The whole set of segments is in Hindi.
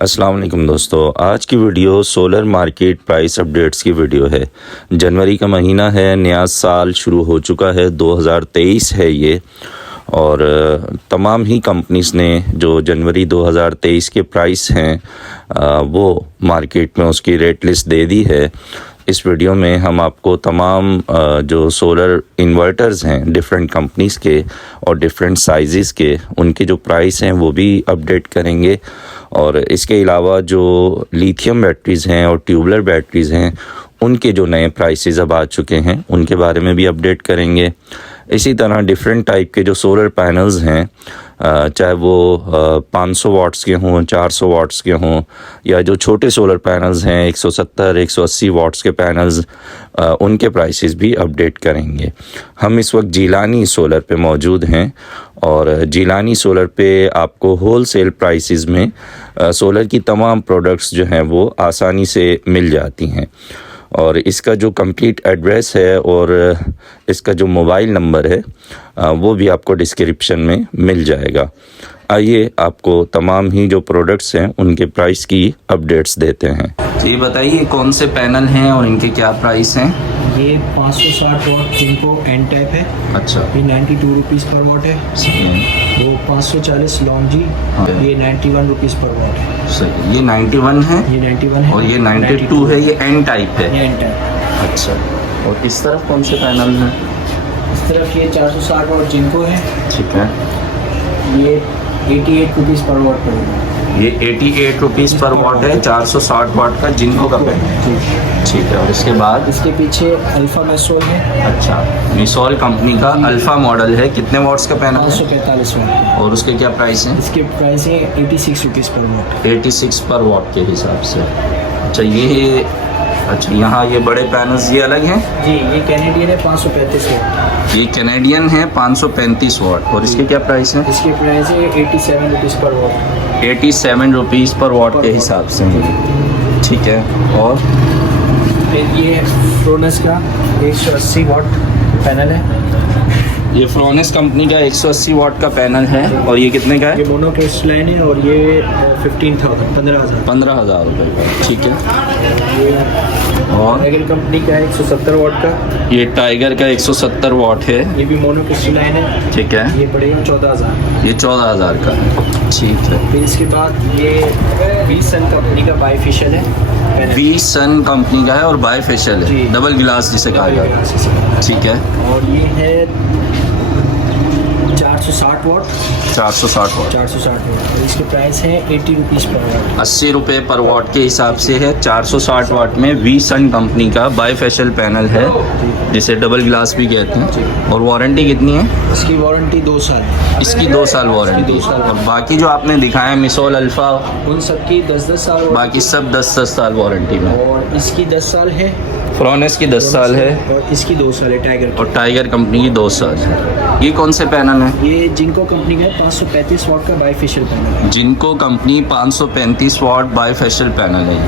अस्सलाम वालेकुम दोस्तों, आज की video solar market price updates की वीडियो है। जनवरी का महीना है, नया साल शुरू हो चुका है, 2023 है ये। और तमाम ही कंपनीज़ ने जो जनवरी 2023 के प्राइस हैं वो मार्केट में उसकी रेट लिस्ट दे दी है। इस वीडियो में हम आपको तमाम जो सोलर इन्वर्टर्स हैं डिफरेंट कंपनीज़ के और डिफरेंट साइज़ के, उनके जो प्राइस हैं वो भी अपडेट करेंगे। और इसके अलावा जो लिथियम बैटरीज़ हैं और ट्यूबलर बैटरीज़ हैं उनके जो नए प्राइसेस अब आ चुके हैं उनके बारे में भी अपडेट करेंगे। इसी तरह डिफरेंट टाइप के जो सोलर पैनल्स हैं, चाहे वो 500 वाट्स के हों, 400 वाट्स के हों, या जो छोटे सोलर पैनल्स हैं 170 180 वाट्स के पैनल्स, उनके प्राइसेस भी अपडेट करेंगे। हम इस वक्त जिलानी सोलर पे मौजूद हैं और जिलानी सोलर पे आपको होल सेल प्राइसेस में सोलर की तमाम प्रोडक्ट्स जो हैं वो आसानी से मिल जाती हैं। और इसका जो कंप्लीट एड्रेस है और इसका जो मोबाइल नंबर है वो भी आपको डिस्क्रिप्शन में मिल जाएगा। आइए आपको तमाम ही जो प्रोडक्ट्स हैं उनके प्राइस की अपडेट्स देते हैं। तो ये बताइए कौन से पैनल हैं और इनके क्या प्राइस हैं? ये 560 वाट जिनको एन टाइप है। अच्छा, ये 92 रुपीज़ पर वाट है। वो 540 लॉन्ग जी, ये 91 रुपीज़ पर वाट है। सही, ये 91 है, ये 91 है और ये 92 है। ये एन टाइप है। ये एन टाइप। अच्छा, और इस तरफ कौन से पैनल हैं? इस तरफ ये 460 वाट जिनको है। ठीक है, ये 88 रुपीज़ पर वाट पड़ेगा। ये 88 रुपीज़ पर वाट है, 460 वाट का जिनको का पैनल। ठीक है, और इसके बाद इसके पीछे अल्फा मेसोल है। अच्छा, मिसोल कंपनी का अल्फा मॉडल है। कितने वाट्स का पैनल है? 545 वाट। और उसके क्या प्राइस हैं? इसके प्राइस है 86 रुपीज़ पर वाट। 86 पर वाट के हिसाब से। अच्छा, ये अच्छा यहाँ ये बड़े पैनल्स ये अलग हैं जी। ये कैनेडियन है 535 वाट। ये कैनेडियन है 535 वाट। और इसके क्या प्राइस हैं? इसके प्राइस है 87 रुपीज़ पर वाट। 87 रुपीज़ पर वाट के हिसाब से। ठीक है, और ये फ्रोनस का 180 वाट पैनल है। ये फ्रोनेस कंपनी का 180 वाट का पैनल है। और ये कितने का है? ये मोनोक्रिस्टलाइन है और ये 15,000 रुपये का। ठीक है, ये और टाइगर कंपनी का है 170 वाट का। ये टाइगर का 170 वाट है। ये भी मोनोक्रिस्टलाइन है। ठीक है, ये पड़ेगा 14,000। ये 14,000 का। ठीक है, फिर इसके बाद ये वी सन कंपनी का बाईफेशियल है। वी सन कंपनी का है और बाईफेशियल जी। है, डबल गिलास जिसे कहा जाता है। ठीक है, और ये है 460 वाट। 460 वाट। 460 वाट और इसके प्राइस है 80 रुपीज़ पर वाट। 80 रुपये पर वाट के हिसाब से है। 460 वाट में वी सन कंपनी का बाईफेशियल पैनल है जिसे डबल ग्लास भी कहते हैं। और वारंटी कितनी है? इसकी वारंटी 2 साल है। इसकी 2 साल वारंटी। 2 साल। और बाकी जो आपने दिखाया मिसोल अल्फा, उन सबकी 10-10 साल। बाकी सब 10-10 साल वारंटी में। और इसकी 10 साल है। फ्रोनेस की 10 साल है और इसकी 2 साल है टाइगर। और टाइगर कंपनी की 2 साल है। ये कौन से पैनल हैं? ये जिनको कंपनी का 535 वाट का बाईफेशियल पैनल है। जिनको कंपनी 535 वाट बाईफेशियल पैनल है।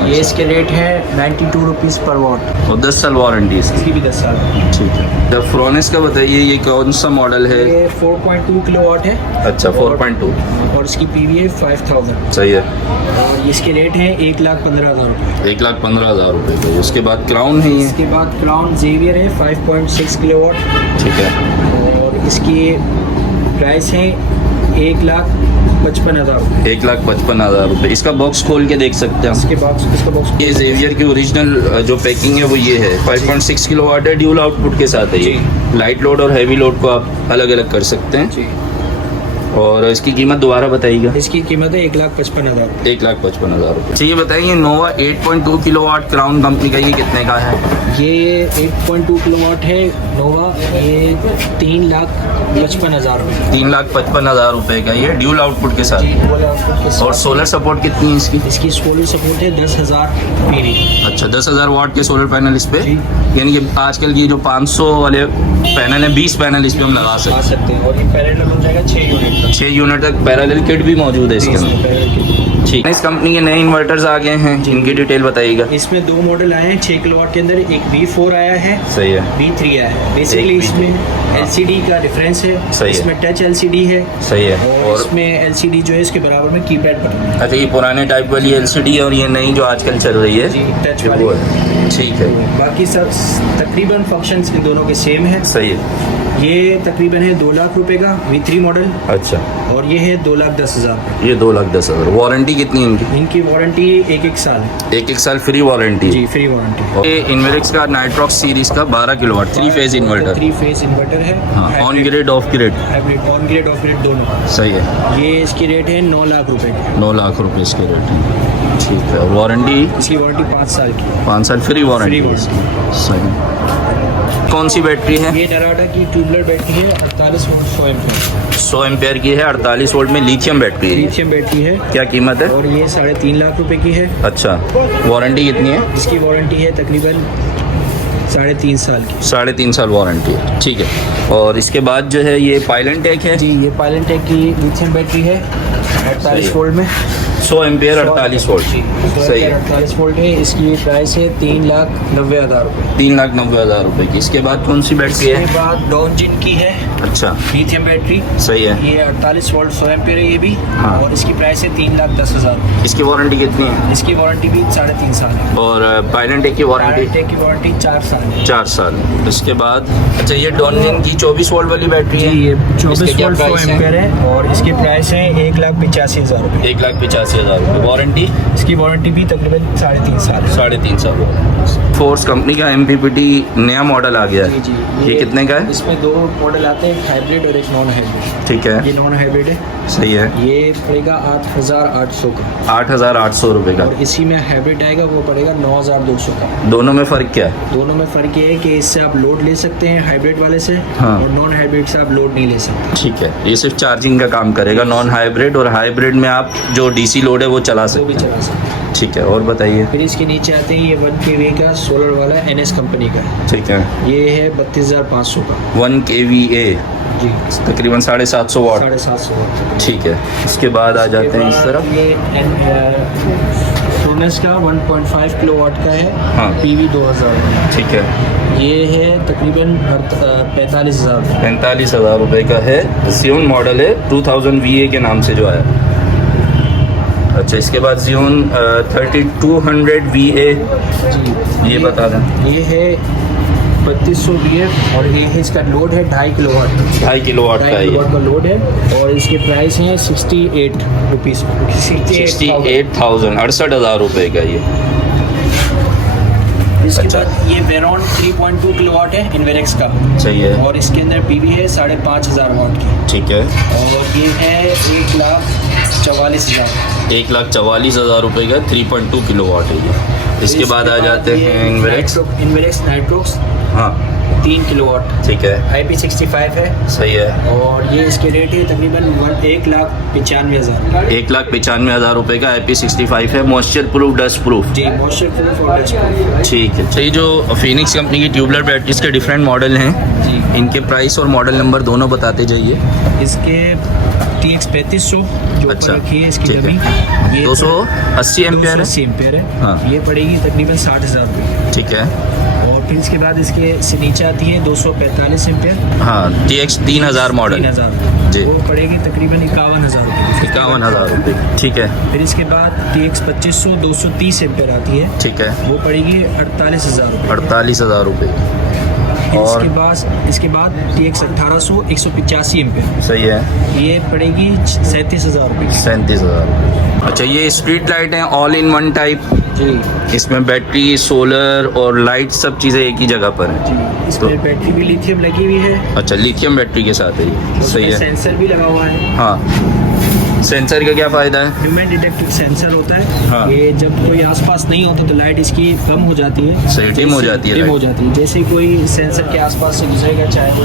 ये इसके रेट है 92 रुपीज़ पर वाट। और 10 साल वारंटी है इसकी भी 10 साल। ठीक है, जब फ्रोनेस का बताइए ये कौन सा मॉडल है? ये 4.2 किलोवाट है। अच्छा, 4.2। और इसकी पीवी है 5000। सही है। और इसके रेट है 1,15,000 रुपये। 1,15,000 रुपये का। उसके बाद क्राउन है ये। इसके बाद क्राउन जेवियर है 5.6 किलोवाट। ठीक है, और इसकी प्राइस है 1,55,000 रुपये। 1,55,000 रुपये। इसका बॉक्स खोल के देख सकते हैं। इसका बॉक्स ये जेवियर की ओरिजिनल जो पैकिंग है वो ये है। 5.6 किलोवाट है, ड्यूल आउटपुट के साथ है ये। लाइट लोड और हैवी लोड को आप अलग अलग कर सकते हैं। जी। और इसकी कीमत दोबारा बताइएगा। इसकी कीमत है 1,55,000। 1,55,000 रुपये। अच्छा, ये बताइए नोवा 8.2 किलोवाट क्राउन कंपनी का ये कितने का है? ये 8.2 किलोवाट है नोवा। ये 3,55,000 रुपये। 3,55,000 रुपये का ये ड्यूल आउटपुट के साथ। और सोलर सपोर्ट कितनी है इसकी? इसकी सोलर सपोर्ट है 10,000 पीवी। अच्छा, 10,000 वाट के सोलर पैनल इस पे। जी। यानी कि आजकल की जो 500 वाले पैनल हैं 20 पैनल इस पे हम लगा सकते हैं। और ये पैरेलल हो जाएगा 6 यूनिट। 6 यूनिट तक पैरेलल किट भी मौजूद है इसके अंदर। ठीक है। इस कंपनी के नए इन्वर्टर्स आ गए हैं, इनकी डिटेल बताइएगा। इसमें दो मॉडल आए हैं 6 किलोवाट के अंदर, एक V4 आया है, सही है, V3 आया है। बेसिकली एक इसमें LCD का डिफरेंस है, सही है। इसमें टच LCD है सही है। और इसमें LCD जो है इसके बराबर में कीपैड बटन है। अच्छा, ये पुराने टाइप वाली LCD है और ये नई जो आजकल चल रही है जी, टच वो वाली। है। ठीक है, बाकी सब तकरीबन फंक्शंस इन दोनों के सेम है। सही है। ये तकरीबन है 2 लाख रुपए का V3 मॉडल अच्छा, और ये है 2,10,000। ये 2,10,000। वारंटी कितनी है इनकी? इनकी वारंटी एक साल है। एक साल फ्री वारंटी। जी, फ्री वारंटी। ये इन्वेरिक्स का नाइट्रॉक्स सीरीज का 12 kilowatt 3 phase inverter. 3 phase inverter है। हाँ, on grid of grid. Hybrid, on grid of grid दोनों। सही है। ये इसकी रेट है 9 लाख रुपए की। 9 लाख रुपए इसकी रेट है। ठीक है। और वारंटी? इसकी वारंटी 5 साल की। 5 साल फ्री वारंटी। Free warranty. सही। कौन सी बैटरी है? ये नराडा की ट्यूबलर बैटरी है, 48 वोल्ट 100 एम्पियर। 100 एम्पेयर की है, 48 वोल्ट में लिथियम बैटरी है। लिथियम बैटरी है। क्या कीमत है? और ये 3.5 लाख रुपए की है। अच्छा, वारंटी कितनी है? इसकी वारंटी है तकरीबन 3.5 साल की। 3.5 साल वारंटी है। ठीक है। और इसके बाद जो है ये पाइलन टेक है। जी, ये पाइलन टेक की लिथियम बैटरी है, 48 वोल्ट में। 100 एम्पेयर 48 वोल्ट। सही है। 48 वोल्ट है। इसकी प्राइस है 3,90,000 रुपए। 3,90,000 रुपए की। इसके बाद कौन सी बैटरी है? इसके बाद डॉनजिन की है, अच्छा, लिथियम बैटरी। सही है। ये 48 वोल्ट 100 एम्पियर है ये भी। हाँ। और इसकी प्राइस है 3,10,000। इसकी वारंटी कितनी है? इसकी वारंटी भी 3.5 साल है। और पाइलन टेक की वारंटी? पाइलन टेक की वारंटी 4 साल है। 4 साल। इसके बाद अच्छा, ये डॉनजिन की 24 वोल्ट वाली बैटरी है। जी, ये 24 इसके क्या वोल्ट 100 प्राइस है? एम्पियर है और इसकी प्राइस है 1,85,000 रुपए। 1,85,000 रुपये। वारंटी? इसकी वारंटी भी तकरीबन 3.5 साल है। 3.5 साल। फोर्स कंपनी का MPPT नया मॉडल आ गया है। जी जी, ये कितने का है? इसमें 2 मॉडल आते हैं, एक हाइब्रिड और एक नॉन हाइब्रिड। ठीक है, ये नॉन हाइब्रिड है। सही है। ये पड़ेगा 8,800 का। 8,800 रुपये का। और इसी में हाइब्रिड आएगा, वो पड़ेगा 9,200 का। दोनों में फ़र्क क्या है? दोनों में फ़र्क ये है कि इससे आप लोड ले सकते हैं हाइब्रिड वाले से, हाँ। और नॉन हाइब्रिड से आप लोड नहीं ले सकते। ठीक है, ये सिर्फ चार्जिंग का काम करेगा नॉन हाइब्रिड, और हाइब्रिड में आप जो DC लोड है वो चला वो भी सकते हैं। चला सकते हैं। ठीक है, और बताइए। फिर इसके नीचे आते हैं, ये 1 kV का सोलर वाला NS कंपनी का है। ठीक है, ये है 32,500 का। 1 kVA जी, तकरीबन 750 वाट। 750 वाट। ठीक है, इसके बाद आ जाते हैं इस तरफ। ये सोनस का 1.5 किलोवाट का है, हाँ। PV 2000। ठीक है, ये है तकरीबन 45,000। 45,000 रुपये का है। Xeon मॉडल है, 2000 VA के नाम से जो आया। अच्छा, इसके बाद Xeon 3200 VA, जी, ये बता दें। ये है 3200 VA और ये है, इसका लोड है 2.5 किलोवाट। 2.5 किलोवाट का 2.5 है ये। किलोवाट का लोड है और इसके प्राइस हैं 68 रुपीज़। 68,000, 68,000 रुपये का ये। इसके अच्छा। बाद ये वेरॉन 3.2 किलोवाट है इन्वेरेक्स का। सही है। और इसके अंदर PV है 5,500 वाट की। ठीक है, और ये है 1,44,000। 1,44,000 रुपये का 3.2 किलोवाट है ये। इसके बाद आ जाते हैं इन्वेरिक्स। इन्वेरेक्स नाइट्रोक्स हाँ, 3 किलोवाट, ठीक है, IP65 है। सही है। और ये इसके रेट है तकरीबन 1,95,000। 1,95,000 रुपये का IP65 है, मॉइस्चर प्रूफ, डस्ट प्रूफ। जी, मॉइस्चर प्रूफ और डस्ट प्रूफ। ठीक है। तो ये जो फिनिक्स कंपनी की ट्यूबलर बैटरीज के डिफरेंट मॉडल हैं, जी, इनके प्राइस और मॉडल नंबर दोनों बताते जाइए। इसके TX 3500 जो अच्छा, ऊपर रखी है इसकी ठीक है। डमी, ये 280 एम्पेयर है। 280 एम्पेयर है। हाँ। ये पड़ेगी तकरीबन 60,000 रुपये। ठीक है। और फिर इसके बाद इसके से नीचे आती है 245 एम्पेयर, हाँ, TX 3000 मॉडल। 3,000 जी। वो पड़ेगी तकरीबन 51,000 रुपये। 51,000 रुपये। ठीक है, फिर इसके बाद TX 2500 230 एम्पेयर आती है, ठीक है, वो पड़ेगी 48,000 रुपये। 48,000 रुपये। फिर और इसके बाद TX 1800 185 एम्पेयर, सही है, ये पड़ेगी 37,000 रुपये। 37,000। अच्छा, ये स्ट्रीट लाइट है, ऑल इन वन टाइप। जी इसमें बैटरी, सोलर और लाइट सब चीज़ें एक ही जगह पर है। जी, इसमें बैटरी भी लिथियम लगी हुई है। अच्छा, लिथियम बैटरी के साथ है ये। सही उसमें है। सेंसर भी लगा हुआ है। हाँ, सेंसर का क्या फ़ायदा है? ह्यूमन डिटेक्टेड सेंसर होता है। हाँ। ये जब कोई आसपास नहीं होता तो लाइट इसकी कम हो जाती है। सही, डिम हो जाती है डिम लाइट। हो जाती है। जैसे कोई सेंसर के आसपास से गुजरेगा, चाहे वो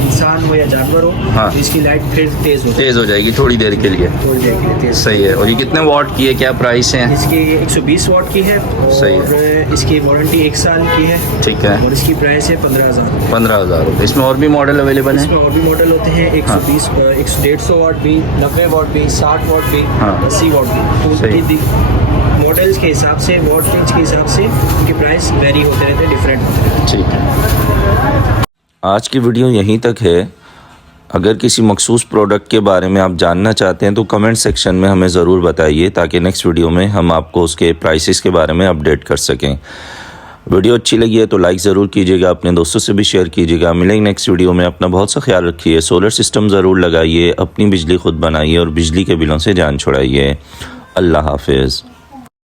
इंसान हो या जानवर हो, हाँ। तो इसकी लाइट फिर तेज हो जाएगी, तेज़ हो जाएगी थोड़ी देर के लिए। थोड़ी देर के लिए तेज। सही है। और ये कितने वॉट की है, क्या प्राइस है? इसकी 120 वाट की है सही है। और इसकी वारंटी 1 साल की है। ठीक है, और इसकी प्राइस है 15,000। 15,000 रुपये। इसमें और भी मॉडल अवेलेबल इसमें हैं? और भी मॉडल होते हैं, 120 150 वाट भी, 90 वाट भी, 60 वॉट भी, हाँ। 80 वॉट भी। सही। तो मॉडल्स के हिसाब से, वॉट रेंज के हिसाब से उनके प्राइस वेरी होते रहते हैं, डिफरेंट होते रहते हैं। ठीक है, आज की वीडियो यहीं तक है। अगर किसी मखसूस प्रोडक्ट के बारे में आप जानना चाहते हैं तो कमेंट सेक्शन में हमें ज़रूर बताइए, ताकि नेक्स्ट वीडियो में हम आपको उसके प्राइसेस के बारे में अपडेट कर सकें। वीडियो अच्छी लगी है तो लाइक ज़रूर कीजिएगा, अपने दोस्तों से भी शेयर कीजिएगा। मिलेंगे नेक्स्ट वीडियो में। अपना बहुत सा ख्याल रखिए, सोलर सिस्टम ज़रूर लगाइए, अपनी बिजली खुद बनाइए और बिजली के बिलों से जान छुड़ाइए। अल्लाह हाफिज़।